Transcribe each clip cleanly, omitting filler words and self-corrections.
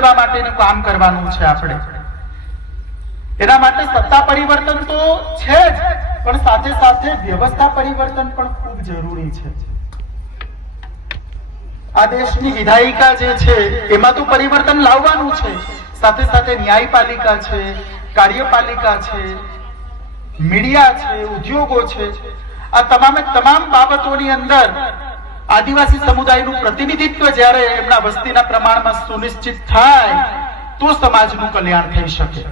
કરવા માટેનું કામ કરવાનું છે આપણે. એના માટે સત્તા પરિવર્તન તો છે જ, પણ સાથે સાથે વ્યવસ્થા પરિવર્તન પણ ખૂબ જરૂરી છે. આ દેશની વિધાયિકા જે છે એમાં તો પરિવર્તન લાવવાનું છે, સાથે સાથે ન્યાયપાલિકા છે, કાર્યપાલિકા છે, મીડિયા છે, ઉદ્યોગો છે, આ તમામે તમામ બાબતોની અંદર આદિવાસી સમુદાયનું પ્રતિનિધિત્વ જ્યારે એમના વસ્તીના પ્રમાણમાં સુનિશ્ચિત થાય તો સમાજનું કલ્યાણ થઈ શકે.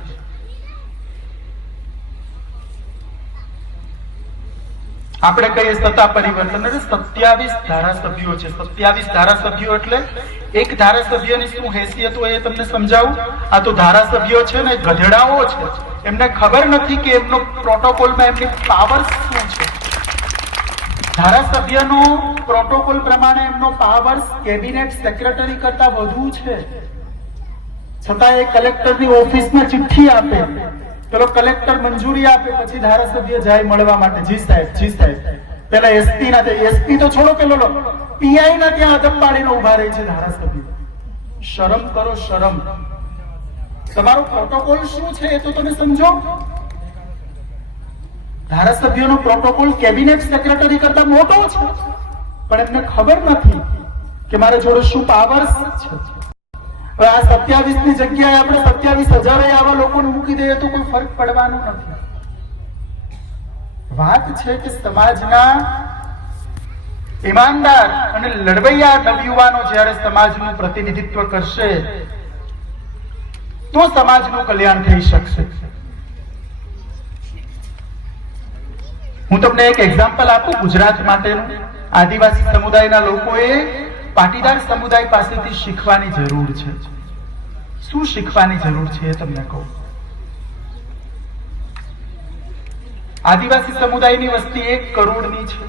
આપણે કહીએ સત્તા પરિવર્તન, એટલે 27 ધારાસભ્યો છે. 27 ધારાસભ્યો એટલે એક ધારાસભ્યની શું હેસિયત હોય એ તમને સમજાવું. આ તો ધારાસભ્યો છે ને ગધેડાઓ છે, એમને ખબર નથી કે એમનો પ્રોટોકોલમાં એમની પાવર શું છે. ધારાસભ્યનો પ્રોટોકોલ પ્રમાણે એમનો પાવર કેબિનેટ સેક્રેટરી કરતા વધુ છે. છતાં એ કલેક્ટરની ઓફિસમાં ચિઠ્ઠી આપે, પેલો કલેક્ટર મંજૂરી આપે, પછી ધારાસભ્ય જાય મળવા માટે. જી સાહેબ પેલા એસપી ના, એસપી તો છોડો, પેલો પીઆઈ ના ત્યાં અદબ પાડીને ઉભા રહે છે ધારાસભ્ય. શરમ કરો, શરમ. તમારો પ્રોટોકોલ શું છે એ તો તમે સમજો. ધારાસભ્યનો પ્રોટોકોલ કેબિનેટ સેક્રેટરી કરતા મોટો છે, પણ એમને ખબર નથી કે મારે જોડે શું પાવર્સ છે. હવે આ 27 ની જગ્યાએ આપણે 27,000 આવા લોકોને મૂકી દઈએ તો કોઈ ફરક પડવાનો નથી. વાત છે કે સમાજના ઈમાનદાર અને લડવૈયા નવયુવાનો જ્યારે સમાજનું પ્રતિનિધિત્વ કરશે તો સમાજનું કલ્યાણ થઈ શકશે. હું તમને એક એક્ઝામ્પલ આપું ગુજરાત માટેનું. આદિવાસી સમુદાયના લોકોએ પાટીદાર સમુદાય પાસેથી શીખવાની જરૂર છે. શું શીખવાની જરૂર છે એ તમને કહું. આદિવાસી સમુદાયની વસ્તી 1 કરોડની છે.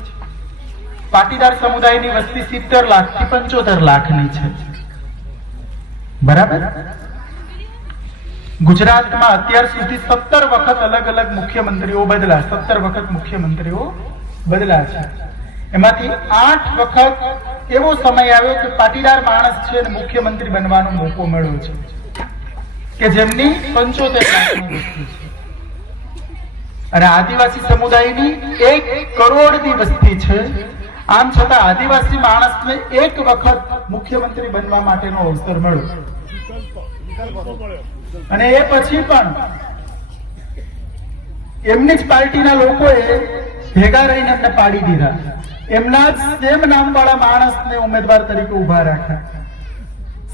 પાટીદાર સમુદાયની વસ્તી 70 લાખથી 75 લાખની છે. બરાબર? ગુજરાતમાં અત્યાર સુધી 17 વખત અલગ અલગ મુખ્યમંત્રીઓ બદલા. 17 વખત મુખ્યમંત્રીઓ બદલા છે. એમાંથી 8 વખત એવો સમય આવ્યો કે પાટીદાર માણસ છે અને મુખ્યમંત્રી બનવાનો મોકો મળ્યો છે કે જેમની 75 લાખની વસ્તી છે. અને આદિવાસી સમુદાયની 1 કરોડની વસ્તી છે. આમ છતાં આદિવાસી માણસને 1 વખત મુખ્યમંત્રી બનવા માટેનો અવસર મળ્યો. અને એ પછી પણ એમની જ પાર્ટીના લોકોએ ભેગા રહીને એમને પાડી દીધા. એમના જ સેમ નામવાળા માણસને ઉમેદવાર તરીકે ઉભા રાખ્યા,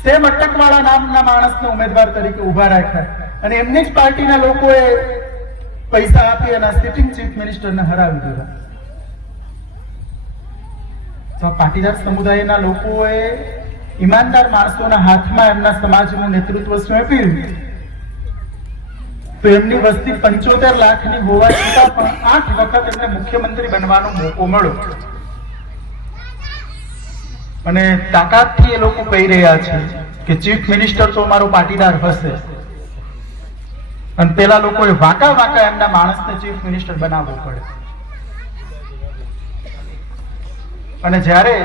સેમ અટકવાળા નામના માણસને ઉમેદવાર તરીકે ઉભા રાખ્યા. અને એમની જ પાર્ટીના લોકોએ પૈસા આપી અને સિટિંગ ચીફ મિનિસ્ટરને હરાવી દીધા. તો પાટીદાર સમુદાયના લોકોએ ઈમાનદાર માણસોના હાથમાં એમના સમાજનું નેતૃત્વ સોંપ્યું તો એમની વસ્તી 75 લાખની હોવા છતાં પણ 8 વખત એમને મુખ્યમંત્રી બનવાનો મોકો મળ્યો. અને તાકાતથી એ લોકો કહી રહ્યા છે કે ચીફ મિનિસ્ટર તો અમારો પાટીદાર હશે. અને પેલા લોકોએ વાંકા એમના માણસને ચીફ મિનિસ્ટર બનાવવો પડે. અને જ્યારે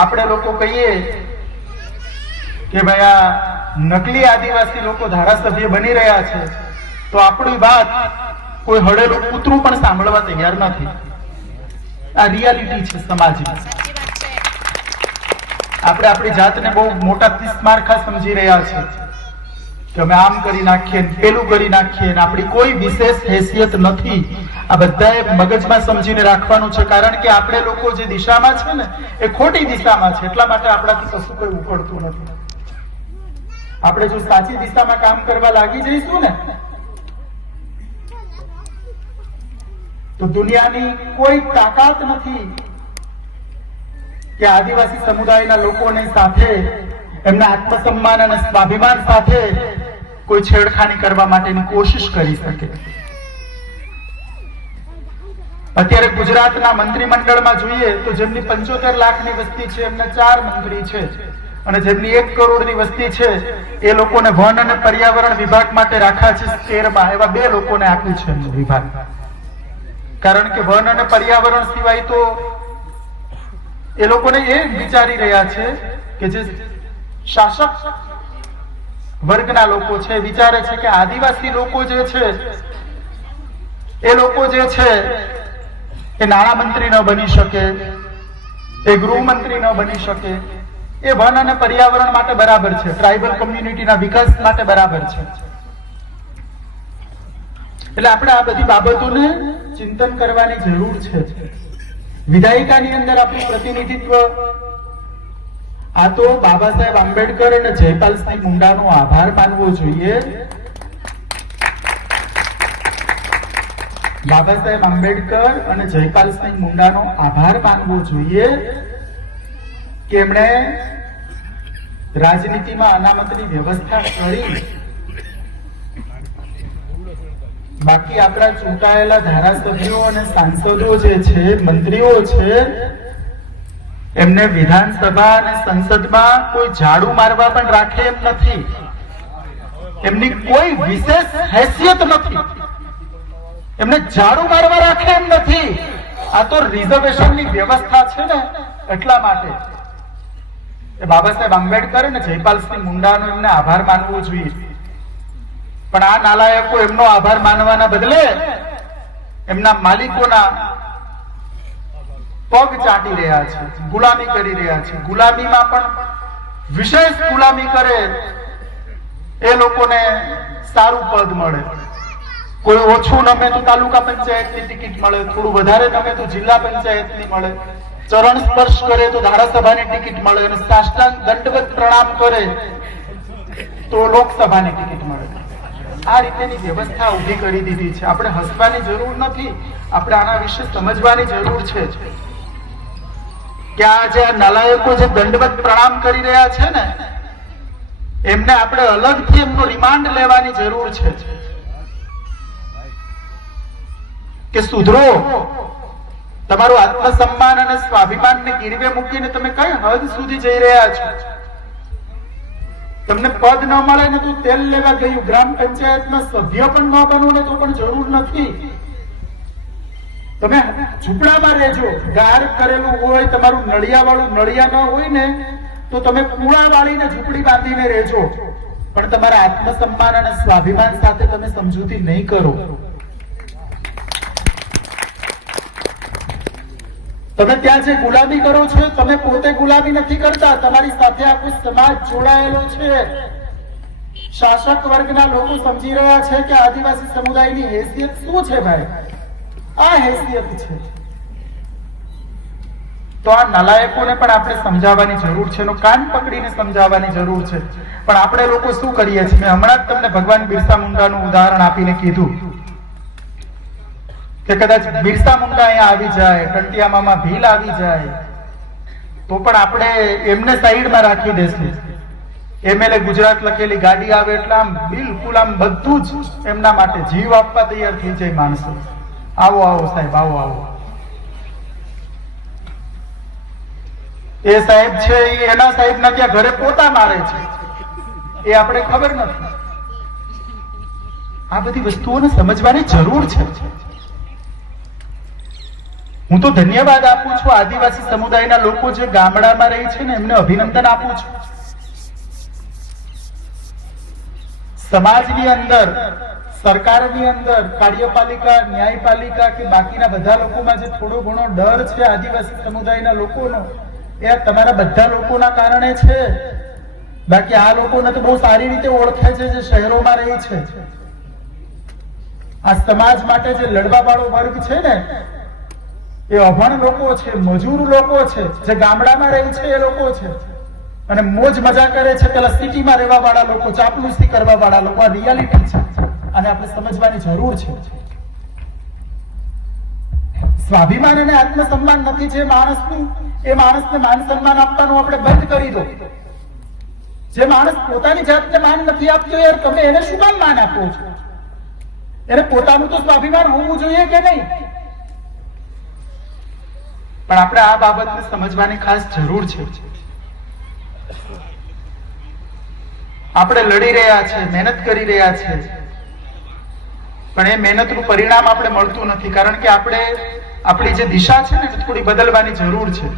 આપણે લોકો કહીએ કે ભાઈ આ નકલી આદિવાસી લોકો ધારાસભ્ય બની રહ્યા છે તો આપણી વાત કોઈ હળેલું કૂતરું પણ સાંભળવા તૈયાર નથી. આ રિયાલિટી છે સમાજની. આપણે આપણી જાતને બહુ મોટા તિસ્મારખા સમજી રહ્યા છે કે અમે આમ કરી નાખીએ, પેલું કરી નાખીએ, આપણી કોઈ વિશેષ હેસિયત નથી. આ બધાએ મગજમાં સમજીને રાખવાનું છે, કારણ કે આપણે લોકો જે દિશામાં છે ને એ ખોટી દિશામાં છે. એટલા માટે આપણાથી કશું કોઈ ઉકળતું નથી. આપણે જો સાચી દિશામાં કામ કરવા લાગી જઈશું ને તો દુનિયાની કોઈ તાકાત નથી કે આદિવાસી સમુદાયના લોકોની સાથે એમના આત્મસન્માન અને સ્વાભિમાન સાથે કોઈ છેડખાની કરવા માટેની કોશિશ કરી શકે. અત્યારે ગુજરાતના મંત્રીમંડળમાં જોઈએ તો જેમની 75 લાખની વસ્તી છે એમને 4 મંત્રી છે, અને જેમની 1 કરોડની વસ્તી છે એ લોકોને વન અને પર્યાવરણ વિભાગ માટે રાખ્યા છે 13માં. એવા 2 લોકોને આપ્યું છે એમનો વિભાગ, કારણ કે વન અને પર્યાવરણ સિવાય તો એ લોકોને એ વિચારી રહ્યા છે કે જે શાસક વર્ગના લોકો છે વિચારે છે કે આદિવાસી લોકો જે છે એ લોકો જે છે એ નાણામંત્રી ન બની શકે, એ ગૃહમંત્રી ન બની શકે, એ વન અને પર્યાવરણ માટે બરાબર છે, ટ્રાઇબલ કોમ્યુનિટીના વિકાસ માટે બરાબર છે. એટલે આપણે આ બધી બાબતોને ચિંતન કરવાની જરૂર છે. વિધાયિકાની અંદર આપણું પ્રતિનિધિત્વ આ તો બાબા સાહેબ આંબેડકર અને જયપાલસિંહ મુંડાનો આભાર માનવો જોઈએ. બાબા સાહેબ આંબેડકર અને જયપાલસિંહ મુંડાનો આભાર માનવો જોઈએ કે એમણે રાજનીતિમાં અનામતની વ્યવસ્થા કરી. બાકી આપણા ચૂંટાયેલા ધારાસભ્યો અને સાંસદો જે છે, મંત્રીઓ છે, એમને વિધાનસભા અને સંસદમાં કોઈ ઝાડુ મારવા પણ રાખે એમ નથી. એમની કોઈ વિશેષ હેસિયત નથી. એમને ઝાડુ મારવા રાખે એમ નથી. આ તો રિઝર્વેશનની વ્યવસ્થા છે ને એટલા માટે. બાબા સાહેબ આંબેડકર અને જયપાલસિંહ મુંડાનો એમને આભાર માનવો જોઈએ. પણ આ નાલાયકો એમનો આભાર માનવાના બદલે એમના માલિકોના પગ ચાટી રહ્યા છે, ગુલામી કરી રહ્યા છે. ગુલામીમાં પણ વિશેષ ગુલામી કરે એ લોકોને સારું પદ મળે. કોઈ ઓછું નમે તો તાલુકા પંચાયતની ટિકિટ મળે, થોડું વધારે નમે તો જિલ્લા પંચાયતની મળે, ચરણ સ્પર્શ કરે તો ધારાસભાની ટિકિટ મળે, અને સાષ્ટાંગ દંડવત પ્રણામ કરે તો લોકસભાની ટિકિટ મળે. આ રીતેની વ્યવસ્થા ઊભી કરી દીધી છે. આપણે હસવાની જરૂર નથી, આપણે આના વિશે સમજવાની જરૂર છે કે આ જે નાલાયકો જે દંડવત પ્રણામ કરી રહ્યા છે ને, એમને આપણે અલગથી એમનો રિમાન્ડ લેવાની જરૂર છે કે સુધરો. તમારું આત્મસન્માન અને સ્વાભિમાનને ગીરવે મૂકીને તમે કઈ હદ સુધી જઈ રહ્યા છો? તમને પદ ન મળે ને તો તેલ લેવા ગયું, ગ્રામ પંચાયતના સભ્ય પણ ન બનો ને તો પણ જરૂર નથી. તમે ઝૂંપડામાં રહેજો, ગાર કરેલું હોય, તમારું નળિયા વાળું નળિયા ન હોય ને તો તમે કુળા વાળીને ઝૂંપડી બાંધીને રહેજો, પણ તમારા આત્મસન્માન અને સ્વાભિમાન સાથે તમે સમજૂતી નહીં કરો. તમે ત્યાં જે ગુલામી કરો છો, તમે પોતે ગુલામી નથી કરતા, તમારી સાથે આખો સમાજ જોડાયેલો છે. શાસક વર્ગના લોકો સમજી રહ્યા છે કે આદિવાસી સમુદાયની હેસિયત શું છે ભાઈ. આ હેસિયત છે. તો આ નાલાયકોને પણ આપણે સમજાવવાની જરૂર છે, એનો કાન પકડીને સમજાવવાની જરૂર છે. પણ આપણે લોકો શું કરીએ છીએ? મેં હમણાં જ તમને ભગવાન બિરસા મુંડાનું ઉદાહરણ આપીને કીધું કે કદાચ બિરસા મુંડા અહીંયા આવી જાય, ટંટિયામામાં ભીલ આવી જાય તો પણ આપણે એમને સાઈડમાં રાખી દેશું. એમએલએ ગુજરાત લખેલી ગાડી આવે એટલે આમ બિલકુલ આમ બધું જ એમના માટે જીવ આપવા તૈયાર થઈ જાય માણસો. આવો આવો સાહેબ, આવો આવો. એ સાહેબ છે એના સાહેબ ના ત્યાં ઘરે પોતા મારે છે, એ આપણે ખબર નથી. આ બધી વસ્તુઓને સમજવાની જરૂર છે. હું તો ધન્યવાદ આપું છું આદિવાસી સમુદાયના લોકો જે ગામડામાં રહે છે ને, એમને અભિનંદન આપું છું. સમાજની અંદર, સરકારની અંદર, કાર્યપાલિકા, ન્યાયપાલિકા કે બાકીના બધા લોકોમાં જે થોડો ઘણો ડર છે આદિવાસી સમુદાયના લોકોનો, એ તમારા બધા લોકોના કારણે છે. બાકી આ લોકોને તો બહુ સારી રીતે ઓળખે છે જે શહેરોમાં રહે છે. આ સમાજ માટે જે લડવા વાળો વર્ગ છે ને, એ અભણ લોકો છે, મજૂર લોકો છે, જે ગામડામાં રહે છે એ લોકો છે, અને મોજ મજા કરે છે પેલા સિટીમાં રહેવા વાળા લોકો, ચાપલુસી કરવા વાળા લોકો. આ રિયાલિટી છે અને આપણે સમજવાની જરૂર છે. સ્વાભિમાન અને આત્મસન્માન નથી જે માણસનું, એ માણસને માન સન્માન આપવાનું આપણે બંધ કરી દો. જે માણસ પોતાની જાતને માન નથી આપતો, યાર તમે એને શું કામ માન આપો છો? એને પોતાનું તો સ્વાભિમાન હોવું જોઈએ કે નહીં? પણ આપણે આ બાબતને સમજવાની ખાસ જરૂર છે. આપણે લડી રહ્યા છે, મહેનત કરી રહ્યા છે, પણ એ મહેનતનું પરિણામ આપણે મળતું નથી. કારણ કે આપણે આપણી જે દિશા છે ને થોડી બદલવાની જરૂર છે.